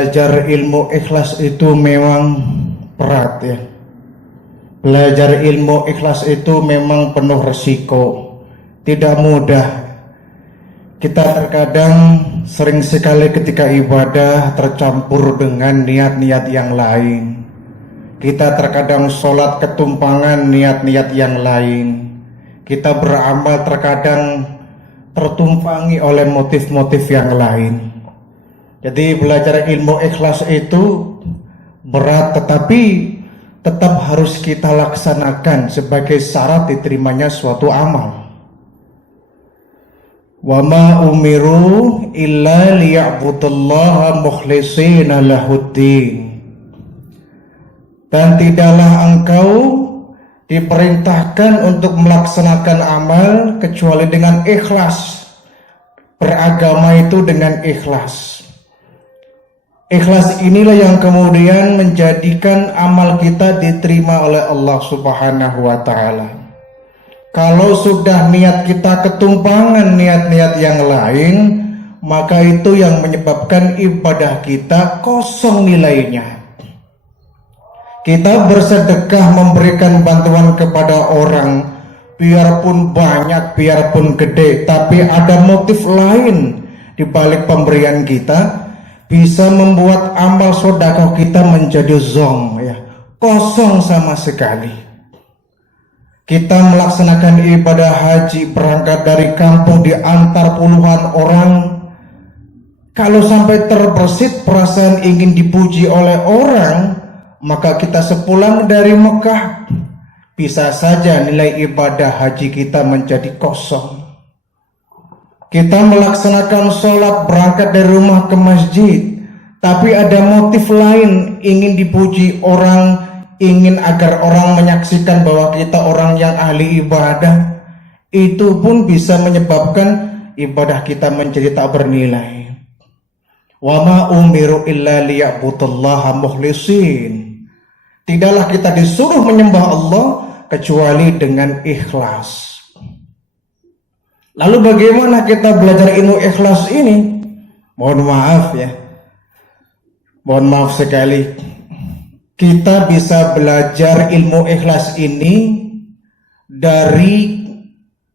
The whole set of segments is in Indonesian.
belajar ilmu ikhlas itu memang berat ya. Belajar ilmu ikhlas itu memang penuh resiko, tidak mudah. Kita terkadang sering sekali ketika ibadah tercampur dengan niat-niat yang lain. Kita terkadang sholat ketumpangan niat-niat yang lain. Kita beramal terkadang tertumpangi oleh motif-motif yang lain. Jadi belajar ilmu ikhlas itu berat, tetapi tetap harus kita laksanakan sebagai syarat diterimanya suatu amal. Wa ma umiru illa liya'budullaha mukhlishina lahuddin. Dan tidaklah engkau diperintahkan untuk melaksanakan amal kecuali dengan ikhlas. Beragama itu dengan ikhlas. Ikhlas inilah yang kemudian menjadikan amal kita diterima oleh Allah Subhanahu wa ta'ala. Kalau sudah niat kita ketumpangan niat-niat yang lain, maka itu yang menyebabkan ibadah kita kosong nilainya. Kita bersedekah memberikan bantuan kepada orang, biarpun banyak, biarpun gede, tapi ada motif lain di balik pemberian kita, bisa membuat amal sedekah kita menjadi zong, ya, kosong sama sekali. Kita melaksanakan ibadah haji, berangkat dari kampung diantar puluhan orang. Kalau sampai terbersit perasaan ingin dipuji oleh orang, maka kita sepulang dari Mekah, bisa saja nilai ibadah haji kita menjadi kosong. Kita melaksanakan sholat, berangkat dari rumah ke masjid, tapi ada motif lain, ingin dipuji orang, ingin agar orang menyaksikan bahwa kita orang yang ahli ibadah, itu pun bisa menyebabkan ibadah kita menjadi tak bernilai. Wa ma umiru illa liya'budullaha mukhlishin. Tidaklah kita disuruh menyembah Allah kecuali dengan ikhlas. Lalu bagaimana kita belajar ilmu ikhlas ini? Mohon maaf ya, mohon maaf sekali. Kita bisa belajar ilmu ikhlas ini dari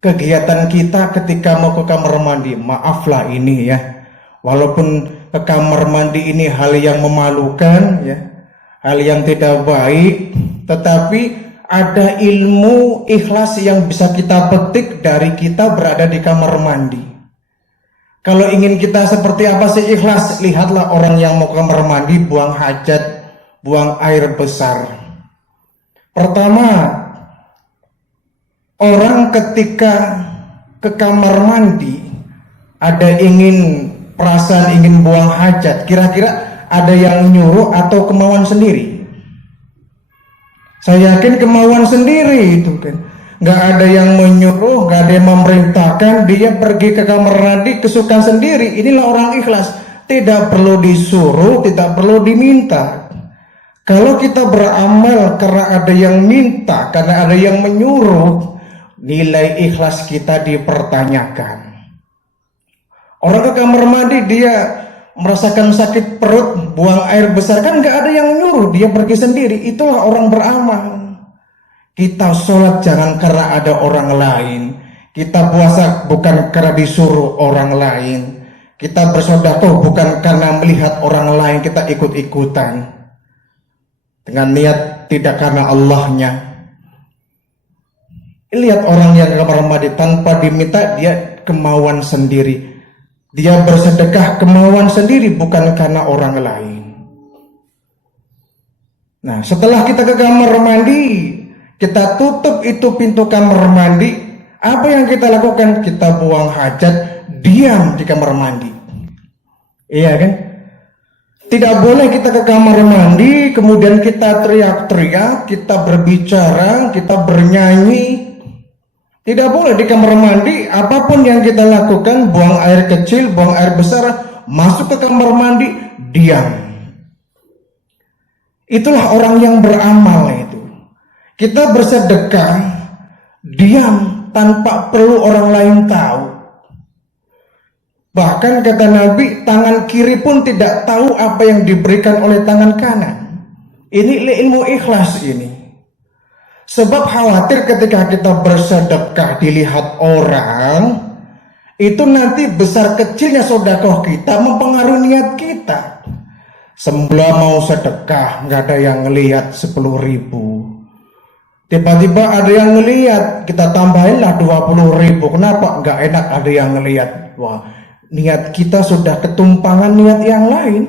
kegiatan kita ketika mau ke kamar mandi. Maaflah ini ya, walaupun ke kamar mandi ini hal yang memalukan ya, hal yang tidak baik, tetapi ada ilmu ikhlas yang bisa kita petik dari kita berada di kamar mandi. Kalau ingin kita seperti apa sih ikhlas? Lihatlah orang yang mau ke kamar mandi buang hajat, buang air besar. Pertama, orang ketika ke kamar mandi ada perasaan ingin buang hajat, kira-kira ada yang nyuruh atau kemauan sendiri? Saya yakin kemauan sendiri itu kan. Nggak ada yang menyuruh, nggak ada yang memerintahkan, dia pergi ke kamar mandi kesukaan sendiri. Inilah orang ikhlas, tidak perlu disuruh, tidak perlu diminta. Kalau kita beramal karena ada yang minta, karena ada yang menyuruh, nilai ikhlas kita dipertanyakan. Orang ke kamar mandi dia merasakan sakit perut, buang air besar, kan nggak ada yang menyuruh, dia pergi sendiri. Itulah orang beramal. Kita sholat jangan karena ada orang lain. Kita puasa bukan karena disuruh orang lain. Kita bersedekah bukan karena melihat orang lain kita ikut-ikutan. Dengan niat tidak karena Allahnya. Lihat orang yang ke kamar mandi tanpa diminta, dia kemauan sendiri. Dia bersedekah kemauan sendiri, bukan karena orang lain. Nah, setelah kita ke kamar mandi, kita tutup itu pintu kamar mandi, apa yang kita lakukan? Kita buang hajat, diam di kamar mandi. Iya kan? Tidak boleh kita ke kamar mandi, kemudian kita teriak-teriak, kita berbicara, kita bernyanyi. Tidak boleh di kamar mandi, apapun yang kita lakukan, buang air kecil, buang air besar, masuk ke kamar mandi, diam. Itulah orang yang beramal itu. Kita bersedekah, diam, tanpa perlu orang lain tahu. Bahkan kata Nabi, tangan kiri pun tidak tahu apa yang diberikan oleh tangan kanan. Ini ilmu ikhlas ini. Sebab khawatir ketika kita bersedekah dilihat orang, itu nanti besar kecilnya sedekah kita mempengaruhi niat kita. Semula mau sedekah, nggak ada yang ngelihat 10.000. Tiba-tiba ada yang ngelihat, kita tambahinlah 20.000. Kenapa? Nggak enak ada yang ngelihat. Wah, niat kita sudah ketumpangan niat yang lain.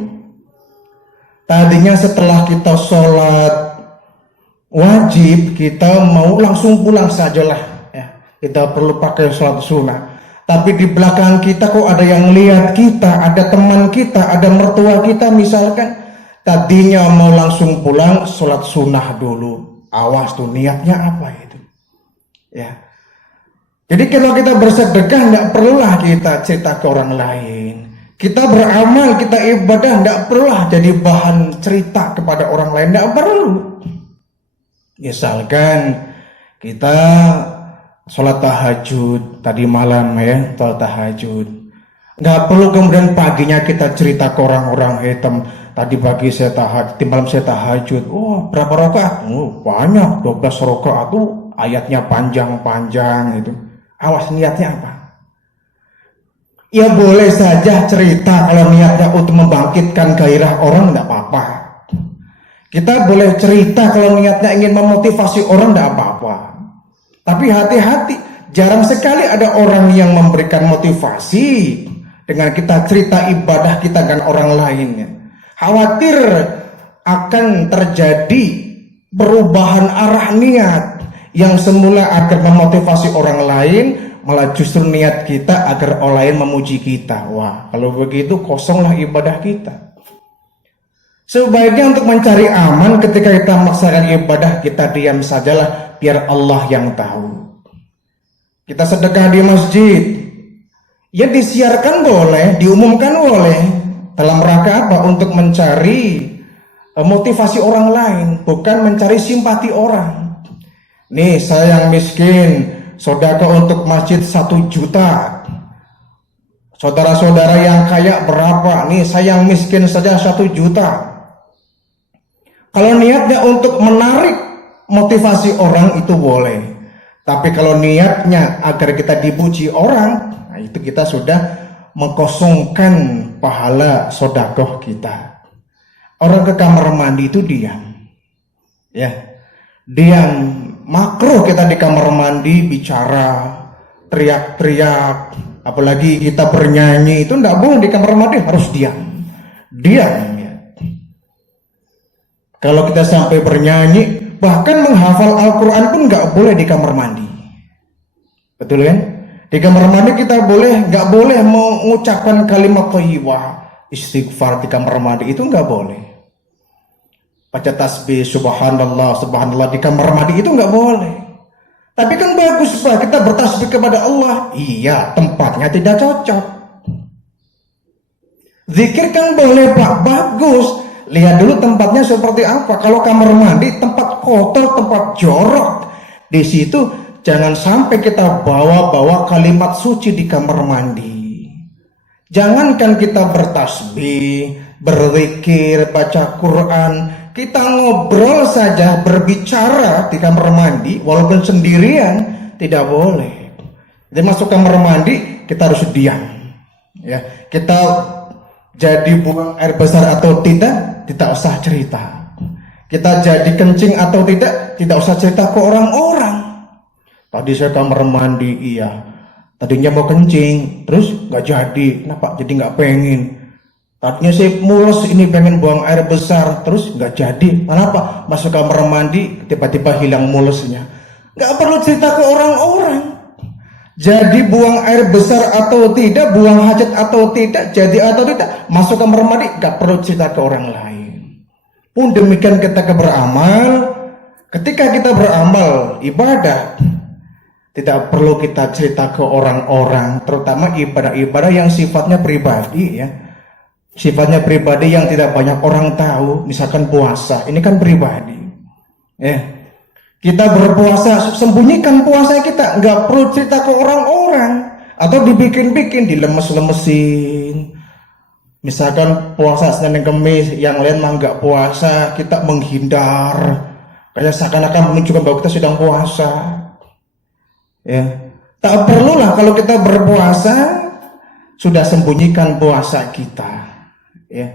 Tadinya setelah kita sholat wajib, kita mau langsung pulang sajalah. Ya, kita perlu pakai sholat sunnah. Tapi di belakang kita kok ada yang lihat kita, ada teman kita, ada mertua kita misalkan. Tadinya mau langsung pulang, sholat sunnah dulu. Awas tuh niatnya apa itu. Ya. Jadi kalau kita bersedekah, tidak perlulah kita cerita ke orang lain. Kita beramal, kita ibadah, tidak perlulah jadi bahan cerita kepada orang lain. Tidak perlu. Misalkan kita sholat tahajud tadi malam ya, sholat tahajud. Nggak perlu kemudian paginya kita cerita ke orang-orang hitam. Tadi pagi saya tahajud, malam saya tahajud. Oh, berapa rakaat? Oh, banyak, 12 rakaat. Tuh ayatnya panjang-panjang itu. Awas niatnya apa? Ya boleh saja cerita kalau niatnya untuk membangkitkan gairah orang, tidak apa-apa. Kita boleh cerita kalau niatnya ingin memotivasi orang, tidak apa-apa. Tapi hati-hati, jarang sekali ada orang yang memberikan motivasi dengan kita cerita ibadah kita dengan orang lainnya. Khawatir akan terjadi perubahan arah niat yang semula agar memotivasi orang lain, malah justru niat kita agar orang lain memuji kita. Wah, kalau begitu kosonglah ibadah kita. Sebaiknya untuk mencari aman ketika kita melaksanakan ibadah, kita diam sajalah biar Allah yang tahu. Kita sedekah di masjid, ya disiarkan boleh, diumumkan boleh. Dalam rangka apa? Untuk mencari motivasi orang lain, bukan mencari simpati orang. Nih saya yang miskin, sedekah untuk masjid 1 juta. Saudara-saudara yang kaya berapa? Nih saya yang miskin saja 1 juta. Kalau niatnya untuk menarik motivasi orang itu boleh. Tapi kalau niatnya agar kita dipuji orang, nah itu kita sudah mengkosongkan pahala sedekah kita. Orang ke kamar mandi itu diam. Ya. Diam, makruh kita di kamar mandi bicara, teriak-teriak, apalagi kita bernyanyi, itu tidak boleh di kamar mandi, harus diam. Diam ya. Kalau kita sampai bernyanyi, bahkan menghafal Al-Quran pun nggak boleh di kamar mandi. Betul kan? Di kamar mandi kita nggak boleh mengucapkan kalimat thayyibah, istighfar di kamar mandi itu nggak boleh. Baca tasbih subhanallah subhanallah di kamar mandi itu nggak boleh. Tapi kan bagus Pak, kita bertasbih kepada Allah. Iya, tempatnya tidak cocok. Zikir kan boleh Pak, bagus. Lihat dulu tempatnya seperti apa. Kalau kamar mandi tempat kotor, tempat jorok, di situ jangan sampai kita bawa-bawa kalimat suci di kamar mandi. Jangankan kita bertasbih, berzikir, baca Quran, kita ngobrol saja, berbicara di kamar mandi, walaupun sendirian, tidak boleh. Jadi masuk kamar mandi, kita harus diam. Ya, kita jadi buang air besar atau tidak usah cerita. Kita jadi kencing atau tidak usah cerita ke orang-orang. Tadi saya kamar mandi, iya. Tadinya mau kencing, terus nggak jadi. Kenapa? Jadi nggak pengen. Tadinya saya mulus, ini pengen buang air besar, terus nggak jadi. Kenapa? Masuk kamar mandi, tiba-tiba hilang mulusnya. Nggak perlu cerita ke orang-orang. Jadi buang air besar atau tidak, buang hajat atau tidak, jadi atau tidak, masuk kamar mandi, nggak perlu cerita ke orang lain. Pun demikian kita beramal. Ketika kita beramal ibadah, tidak perlu kita cerita ke orang-orang, terutama ibadah-ibadah yang sifatnya pribadi ya. Sifatnya pribadi yang tidak banyak orang tahu, misalkan puasa, ini kan pribadi. Ya. Kita berpuasa, sembunyikan puasa kita, nggak perlu cerita ke orang-orang. atau dibikin-bikin, dilemes-lemesin. Misalkan puasa Senin Kemis, yang lain mah nggak puasa, kita menghindar, kayak seakan-akan menunjukkan bahwa kita sedang puasa. Ya, tak perlulah kalau kita berpuasa sudah sembunyikan puasa kita. Ya,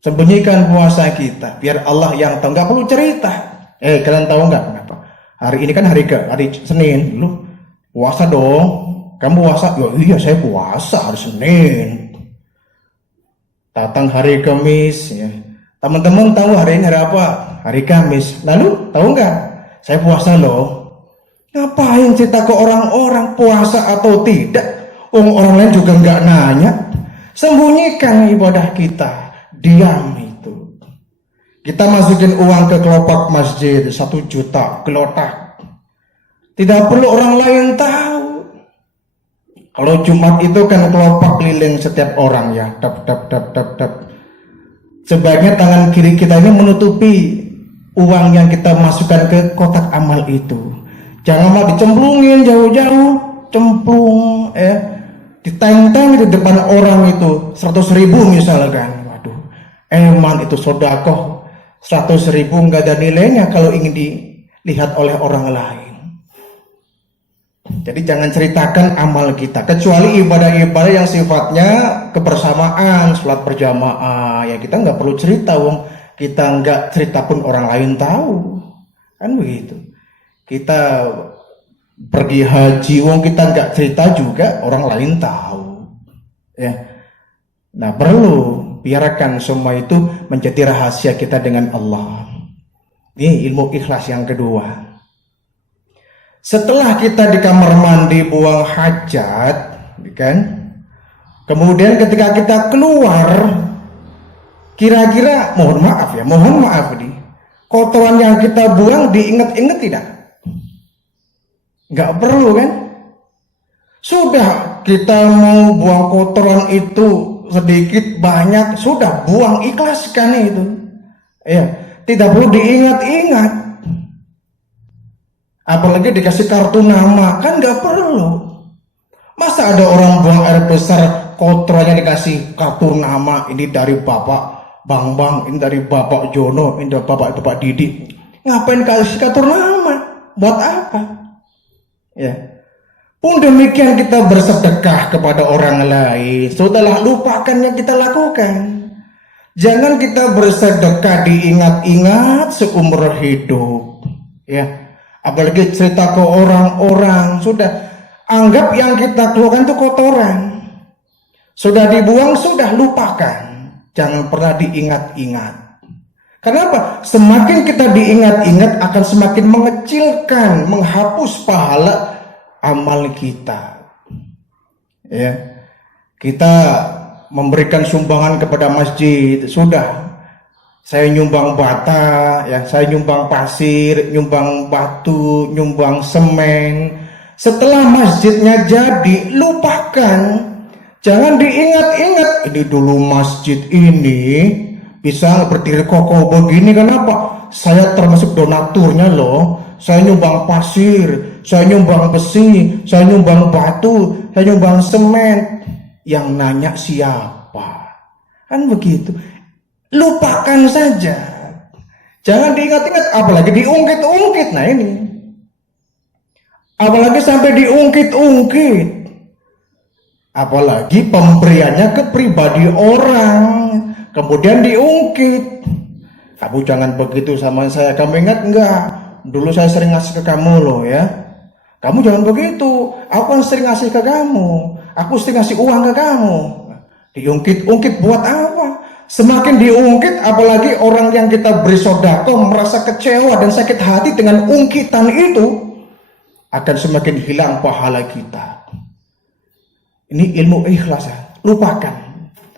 sembunyikan puasa kita, biar Allah yang tahu, nggak perlu cerita. Kalian tahu nggak kenapa? Hari ini kan hari Senin, lu puasa dong. Kamu puasa? Ya iya saya puasa hari Senin. Datang hari Kamis, ya. Teman-teman tahu hari ini hari apa? Hari Kamis. Lalu tahu nggak? Saya puasa loh. Ngapain cerita ke orang-orang puasa atau tidak? Orang lain juga nggak nanya. Sembunyikan ibadah kita, diam itu. Kita masukin uang ke kelopak masjid 1 juta kelotak. Tidak perlu orang lain tahu. Kalau Jumat itu kan kelopak keliling setiap orang ya, dap. Sebaiknya tangan kiri kita ini menutupi uang yang kita masukkan ke kotak amal itu. Jangan malah dicemplungin jauh-jauh, cemplung ditenteng di depan orang itu 100.000 misalkan. Waduh, eman itu sodakoh 100.000 nggak ada nilainya kalau ingin dilihat oleh orang lain. Jadi jangan ceritakan amal kita, kecuali ibadah-ibadah yang sifatnya kebersamaan, sholat berjamaah, ya kita nggak perlu cerita, wong kita nggak cerita pun orang lain tahu, kan begitu. Kita pergi haji, wong kita nggak cerita juga orang lain tahu, ya. Nah perlu biarkan semua itu menjadi rahasia kita dengan Allah. Ini ilmu ikhlas yang kedua. Setelah kita di kamar mandi buang hajat, kan? Kemudian ketika kita keluar, kira-kira mohon maaf nih, kotoran yang kita buang diingat-ingat tidak? Nggak perlu kan? Sudah kita mau buang kotoran itu sedikit banyak, sudah buang, ikhlaskan itu. Ya, tidak perlu diingat-ingat. Apalagi dikasih kartu nama, kan nggak perlu. Masa ada orang buang air besar, kotorannya dikasih kartu nama, ini dari Bapak Bang, ini dari Bapak Jono, ini dari Bapak Didi. Ngapain kasih kartu nama? Buat apa? Ya. Pun demikian kita bersedekah kepada orang lain, sudahlah lupakan yang kita lakukan. Jangan kita bersedekah diingat-ingat seumur hidup. Ya. Apalagi cerita ke orang-orang, sudah anggap yang kita keluarkan itu kotoran. Sudah dibuang, sudah lupakan. Jangan pernah diingat-ingat. Kenapa? Semakin kita diingat-ingat akan semakin mengecilkan, menghapus pahala amal kita. Ya. Kita memberikan sumbangan kepada masjid, sudah. Saya nyumbang bata, ya, saya nyumbang pasir, nyumbang batu, nyumbang semen. Setelah masjidnya jadi, lupakan. Jangan diingat-ingat, ini dulu masjid ini bisa berdiri kokoh begini, kenapa? Saya termasuk donaturnya loh. Saya nyumbang pasir, saya nyumbang besi, saya nyumbang batu, saya nyumbang semen. Yang nanya siapa? Kan begitu. Lupakan saja. Jangan diingat-ingat, apalagi diungkit-ungkit. Nah ini. Apalagi sampai diungkit-ungkit. Apalagi pemberiannya ke pribadi orang. Kemudian diungkit. Kamu jangan begitu sama saya. Kamu ingat enggak? Dulu saya sering ngasih ke kamu loh ya. Kamu jangan begitu. Aku kan sering ngasih ke kamu. Aku sering ngasih uang ke kamu. Diungkit-ungkit buat apa? Semakin diungkit, apalagi orang yang kita beri sodako merasa kecewa dan sakit hati dengan ungkitan itu, akan semakin hilang pahala kita. Ini ilmu ikhlas ya. Lupakan.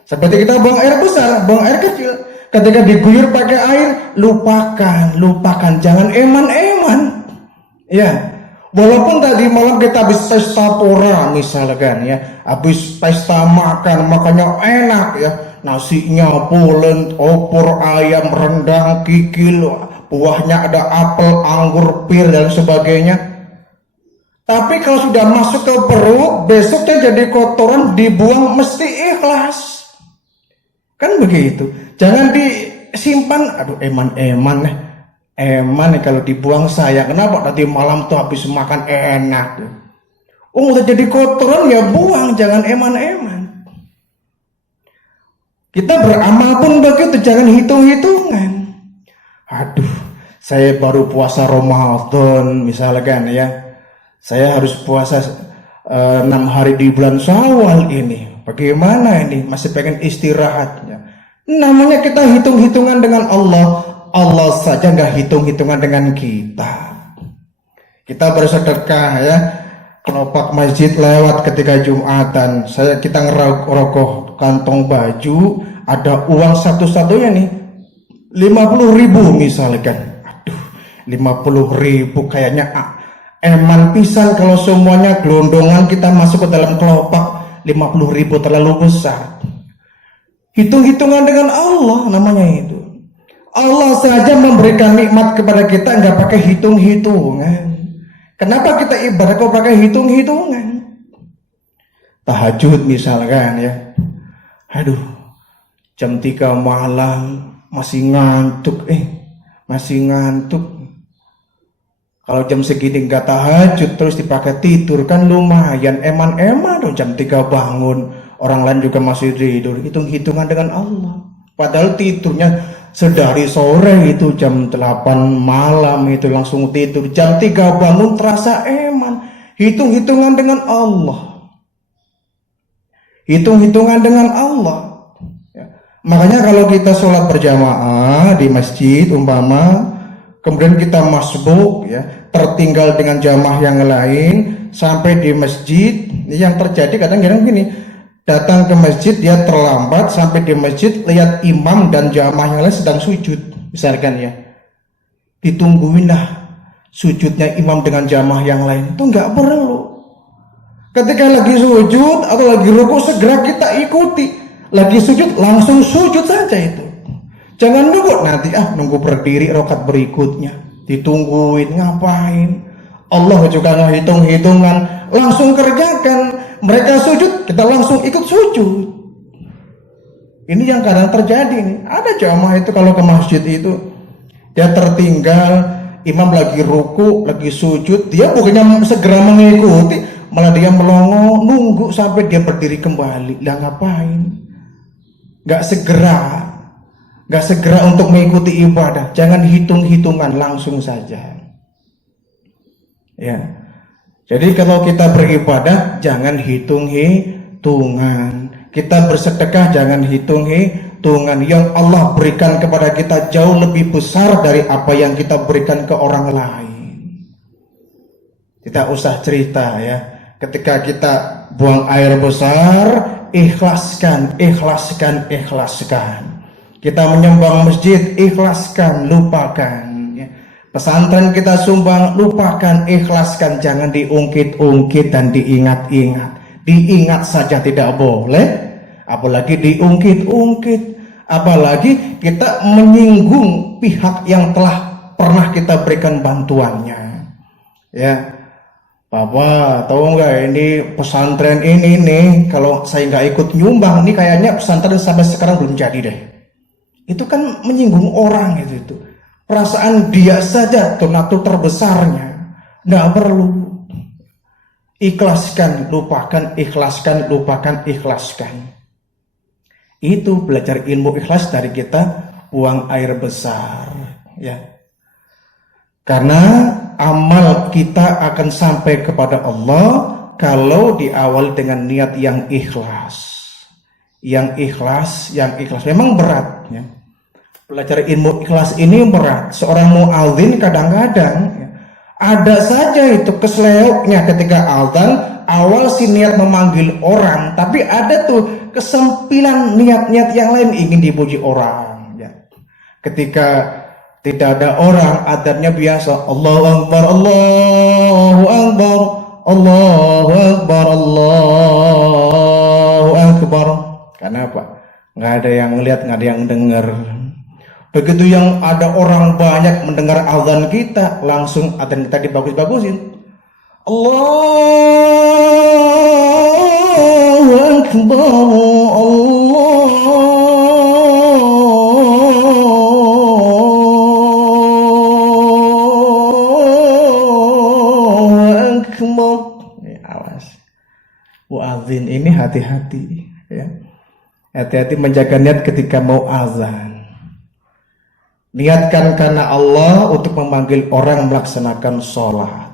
Seperti kita buang air besar, buang air kecil, ketika diguyur pakai air, lupakan, jangan eman-eman. Ya, walaupun tadi malam kita habis pesta pora misalkan ya, habis pesta makannya enak ya. Nasinya pulen, opor, ayam, rendang, kikil, buahnya ada apel, anggur, pir dan sebagainya. Tapi kalau sudah masuk ke perut, besoknya jadi kotoran, dibuang mesti ikhlas. Kan begitu. Jangan disimpan, aduh eman nih kalau dibuang saya. Kenapa? Nanti malam tuh habis makan enak. Oh, udah jadi kotoran ya buang, jangan eman-eman. Kita beramal pun begitu, jangan hitung-hitungan. Aduh, saya baru puasa Ramadan misalkan ya. Saya harus puasa 6 hari di bulan Syawal ini. Bagaimana ini? Masih pengen istirahatnya. Namanya kita hitung-hitungan dengan Allah. Allah saja nggak hitung-hitungan dengan kita. Kita bersedekah ya. Kelopak masjid lewat ketika Jumatan. Kita ngerogoh kantong baju. Ada uang satu-satunya nih. 50.000 misalkan. Aduh, 50.000 kayaknya eman pisan kalau semuanya gelondongan kita masuk ke dalam kelopak. 50.000 terlalu besar. Hitung-hitungan dengan Allah namanya itu. Allah saja memberikan nikmat kepada kita nggak pakai hitung-hitungan. Kenapa kita ibadah kok pakai hitung-hitungan? Tahajud misalkan ya. Aduh, jam 3 malam masih ngantuk masih ngantuk. Kalau jam segini nggak tahajud terus dipakai tidur kan lumayan eman-eman dong, jam 3 bangun, orang lain juga masih tidur. Hitung-hitungan dengan Allah. Padahal tidurnya sedari sore itu jam 8 malam itu langsung tidur. Jam 3 bangun terasa eman. Hitung-hitungan dengan Allah. Hitung-hitungan dengan Allah. Ya. Makanya kalau kita sholat berjamaah di masjid umpama, kemudian kita masbuk ya, tertinggal dengan jamaah yang lain sampai di masjid, yang terjadi kadang-kadang gini, datang ke masjid dia terlambat, sampai di masjid lihat imam dan jamaah yang lain sedang sujud misalkan ya, ditungguin lah sujudnya imam dengan jamaah yang lain. Itu nggak perlu. Ketika lagi sujud atau lagi rukuk segera kita ikuti, lagi sujud langsung sujud saja itu. Jangan nunggu nanti nunggu berdiri rakaat berikutnya, ditungguin ngapain. Allah juga nggak hitung-hitungan, langsung kerjakan. Mereka sujud, kita langsung ikut sujud. Ini yang kadang terjadi nih. Ada jamaah itu kalau ke masjid itu dia tertinggal, imam lagi ruku, lagi sujud, dia bukannya segera mengikuti, malah dia melongo nunggu sampai dia berdiri kembali. Lah ngapain? Nggak segera untuk mengikuti ibadah. Jangan hitung-hitungan, langsung saja. Ya. Jadi kalau kita beribadah jangan hitung-hitungan. Kita bersedekah jangan hitung-hitungan. Yang Allah berikan kepada kita jauh lebih besar dari apa yang kita berikan ke orang lain. Tidak usah cerita ya. Ketika kita buang air besar, ikhlaskan. Kita menyumbang masjid, ikhlaskan, lupakan. Pesantren kita sumbang, lupakan, ikhlaskan, jangan diungkit-ungkit dan diingat-ingat. Diingat saja tidak boleh, apalagi diungkit-ungkit. Apalagi kita menyinggung pihak yang telah pernah kita berikan bantuannya. Ya, Bapak tahu nggak ini pesantren ini nih, kalau saya nggak ikut nyumbang, nih kayaknya pesantren sampai sekarang belum jadi deh. Itu kan menyinggung orang itu. Perasaan dia saja donatur terbesarnya, nggak perlu. Ikhlaskan, lupakan, ikhlaskan, lupakan, ikhlaskan. Itu belajar ilmu ikhlas dari kita buang air besar, ya. Karena amal kita akan sampai kepada Allah kalau diawali dengan niat yang ikhlas. Yang ikhlas memang berat, ya. Belajar ilmu ikhlas ini berat. Seorang muadzin kadang-kadang ada saja itu keseleoknya ketika azan, awal si niat memanggil orang, tapi ada tuh kesempilan niat-niat yang lain ingin dipuji orang ya. Ketika tidak ada orang, adzannya biasa, Allahu Akbar, Allahu Akbar, Allahu Akbar, Allahu Akbar. Karena apa? Nggak ada yang melihat, nggak ada yang dengar. Begitu yang ada orang banyak mendengar azan kita, langsung adzan kita dibagus-bagusin. Allahu Akbar, Allahu Akbar. Awas, muadzin ini hati-hati, ya. Hati-hati menjaga niat ketika mau azan. Niatkan karena Allah untuk memanggil orang melaksanakan sholat.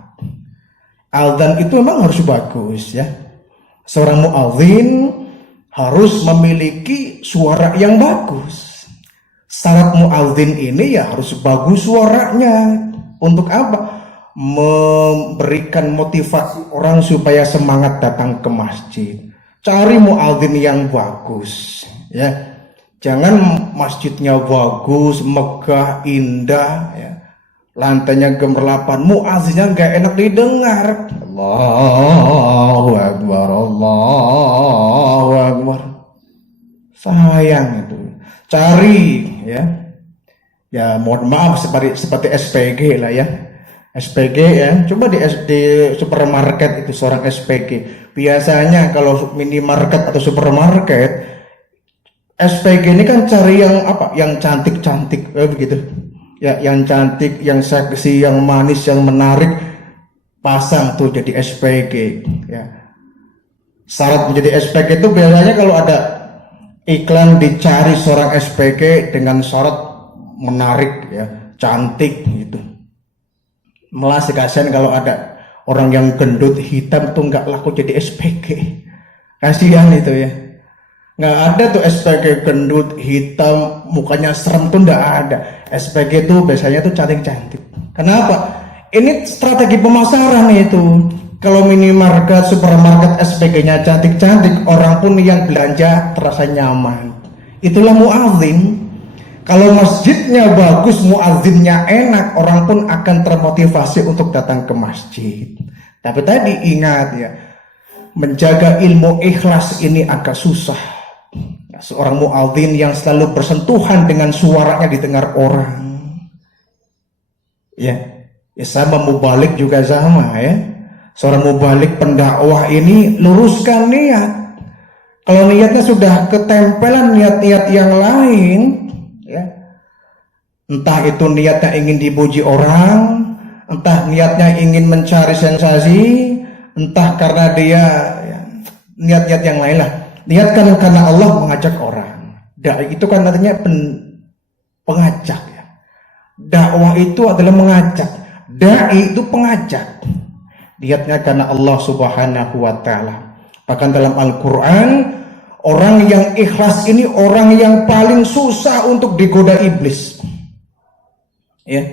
Azan itu memang harus bagus, ya. Seorang muadzin harus memiliki suara yang bagus. Syarat muadzin ini ya harus bagus suaranya. Untuk apa? Memberikan motivasi orang supaya semangat datang ke masjid. Cari muadzin yang bagus, ya. Jangan masjidnya bagus, megah, indah, ya. Lantainya gemerlapan, muazzinnya nggak enak didengar. Allahu Akbar, Allahu Akbar. Sayang itu. Cari, ya. Ya mohon maaf seperti SPG lah, ya. SPG, ya. Coba di supermarket itu seorang SPG. Biasanya kalau minimarket atau supermarket, SPG ini kan cari yang apa? Yang cantik-cantik, begitu. Ya, yang cantik, yang seksi, yang manis, yang menarik, pasang tuh jadi SPG. Ya. Syarat menjadi SPG itu biasanya kalau ada iklan dicari seorang SPG dengan syarat menarik, ya, cantik gitu. Malah kasihan kalau ada orang yang gendut hitam tuh nggak laku jadi SPG. Kasihan itu, ya. Nggak ada tuh SPG gendut hitam mukanya serem tuh nggak ada. SPG tuh biasanya tuh cantik-cantik. Kenapa? Ini strategi pemasaran itu. Kalau minimarket, supermarket SPG-nya cantik-cantik, orang pun yang belanja terasa nyaman. Itulah muadzin. Kalau masjidnya bagus, muadzinnya enak, orang pun akan termotivasi untuk datang ke masjid. Tapi tadi ingat, ya, menjaga ilmu ikhlas ini agak susah. Seorang muadzin yang selalu bersentuhan dengan suaranya didengar orang, ya sama mubalik juga sama, ya. Seorang mubalik pendakwah ini luruskan niat. Kalau niatnya sudah ketempelan niat-niat yang lain, ya, entah itu niatnya ingin dipuji orang, entah niatnya ingin mencari sensasi, entah karena dia, ya, niat-niat yang lain lah. Niatkan karena Allah mengajak orang. Dai itu kan artinya pengajak, ya. Dakwah itu adalah mengajak. Dai itu pengajak. Niatnya karena Allah Subhanahu wa taala. Bahkan dalam Al-Qur'an, orang yang ikhlas ini orang yang paling susah untuk digoda iblis. Ya.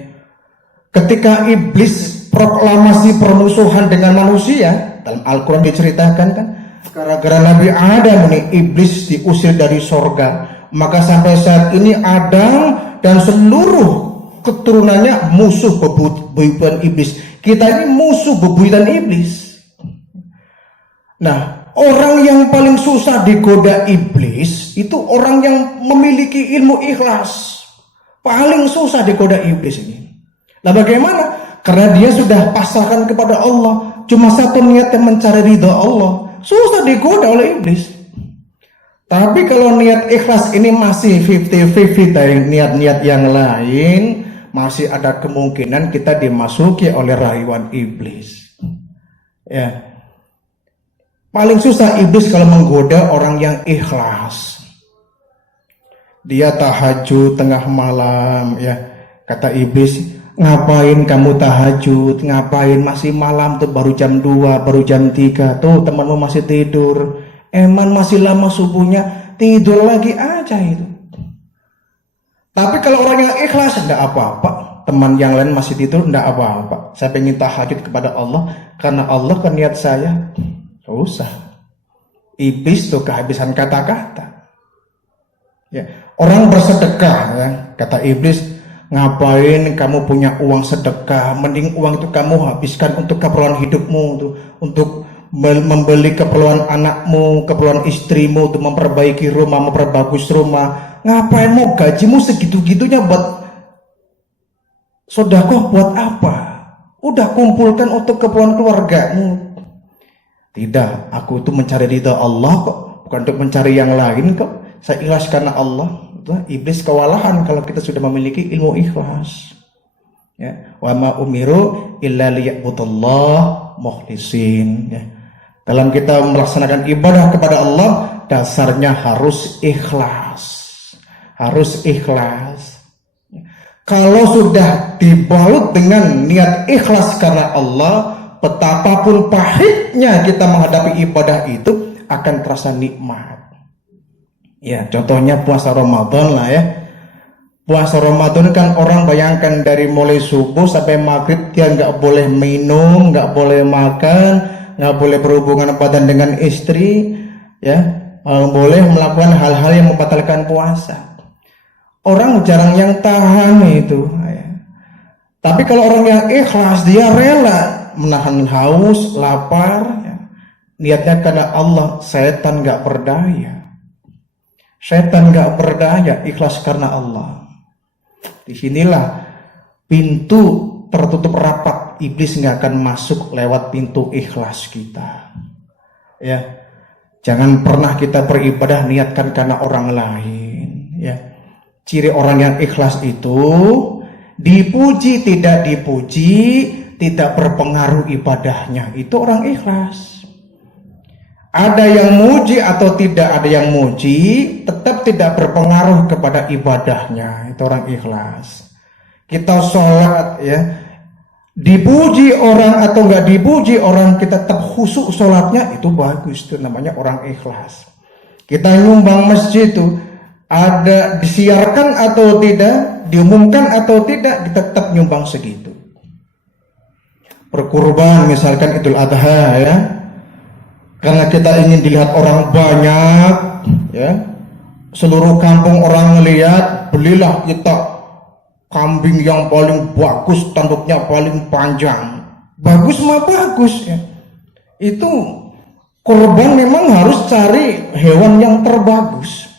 Ketika iblis proklamasi permusuhan dengan manusia, dalam Al-Qur'an diceritakan kan, gara-gara Nabi Adam ini iblis diusir dari sorga, maka sampai saat ini Adam dan seluruh keturunannya musuh bebuyutan iblis. Kita ini musuh bebuyutan iblis. Nah, orang yang paling susah digoda iblis itu orang yang memiliki ilmu ikhlas. Paling susah digoda iblis ini. Nah, bagaimana? Karena dia sudah pasrahkan kepada Allah, cuma satu niat yang mencari ridha Allah. Susah digoda oleh iblis. Tapi kalau niat ikhlas ini masih 50-50 dari niat-niat yang lain, masih ada kemungkinan kita dimasuki oleh rayuan iblis. Ya. Paling susah iblis kalau menggoda orang yang ikhlas. Dia tahajud tengah malam, ya. Kata iblis, ngapain kamu tahajud? Ngapain masih malam tuh, baru jam 2, baru jam 3. Tuh temanmu masih tidur. Emang masih lama subuhnya, tidur lagi aja itu. Tapi kalau orang yang ikhlas, enggak apa-apa. Teman yang lain masih tidur, enggak apa-apa. Saya pengen tahajud kepada Allah karena Allah kan niat saya. Usah. Iblis tuh kehabisan kata-kata. Ya, orang bersedekah, ya. Kata iblis, ngapain kamu punya uang sedekah? Mending uang itu kamu habiskan untuk keperluan hidupmu, tuh, untuk membeli keperluan anakmu, keperluan istrimu, untuk memperbaiki rumah, memperbagus rumah. Ngapain mau gajimu segitu-gitunya buat sedekah? Buat apa? Udah kumpulkan untuk keperluan keluargamu. Tidak, aku itu mencari ridha Allah kok, bukan untuk mencari yang lain kok. Saya ikhlas karena Allah. Iblis kewalahan kalau kita sudah memiliki ilmu ikhlas. Ya, wa ma umiru illa liya'budullah mukhlisin. Ya. Dalam kita melaksanakan ibadah kepada Allah, dasarnya harus ikhlas. Harus ikhlas. Kalau sudah dibalut dengan niat ikhlas karena Allah, betapapun pahitnya kita menghadapi ibadah itu akan terasa nikmat. Ya, contohnya puasa Ramadan lah ya. Puasa Ramadan kan orang bayangkan dari mulai subuh sampai maghrib dia nggak boleh minum, nggak boleh makan, nggak boleh berhubungan badan dengan istri, ya, boleh melakukan hal-hal yang membatalkan puasa. Orang jarang yang tahan itu. Ya. Tapi kalau orang yang ikhlas, dia rela menahan haus, lapar, ya. Niatnya karena Allah, setan nggak berdaya. Setan nggak berdaya, ikhlas karena Allah. Disinilah pintu tertutup rapat, iblis nggak akan masuk lewat pintu ikhlas kita. Ya, jangan pernah kita beribadah niatkan karena orang lain. Ya, ciri orang yang ikhlas itu dipuji tidak dipuji tidak berpengaruh ibadahnya. Itu orang ikhlas. Ada yang muji atau tidak ada yang muji, tetap tidak berpengaruh kepada ibadahnya. Itu orang ikhlas. Kita sholat ya, dipuji orang atau nggak dipuji orang, kita tetap khusyuk sholatnya, itu bagus. Itu namanya orang ikhlas. Kita nyumbang masjid itu, ada disiarkan atau tidak, diumumkan atau tidak, kita tetap nyumbang segitu. Berkurban misalkan Idul Adha ya, karena kita ingin dilihat orang banyak, ya, seluruh kampung orang melihat, belilah kita kambing yang paling bagus, tanduknya paling panjang. Bagus mah bagus ya. Itu kurban memang harus cari hewan yang terbagus.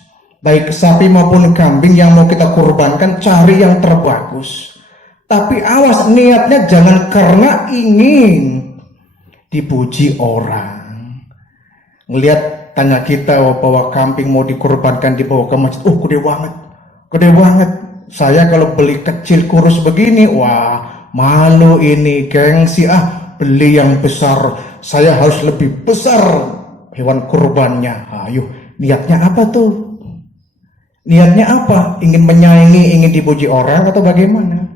Baik sapi maupun kambing yang mau kita kurbankan, cari yang terbagus. Tapi awas, niatnya jangan karena ingin dipuji orang. Ngelihat tanya kita bahwa kambing mau dikorbankan dibawa ke masjid, gede banget. Saya kalau beli kecil kurus begini, wah malu ini, gengsi, beli yang besar, saya harus lebih besar hewan kurbannya. Ayo, niatnya apa tuh? Niatnya apa? Ingin menyayangi, ingin dipuji orang atau bagaimana?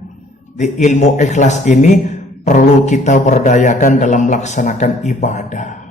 Di ilmu ikhlas ini perlu kita berdayakan dalam melaksanakan ibadah.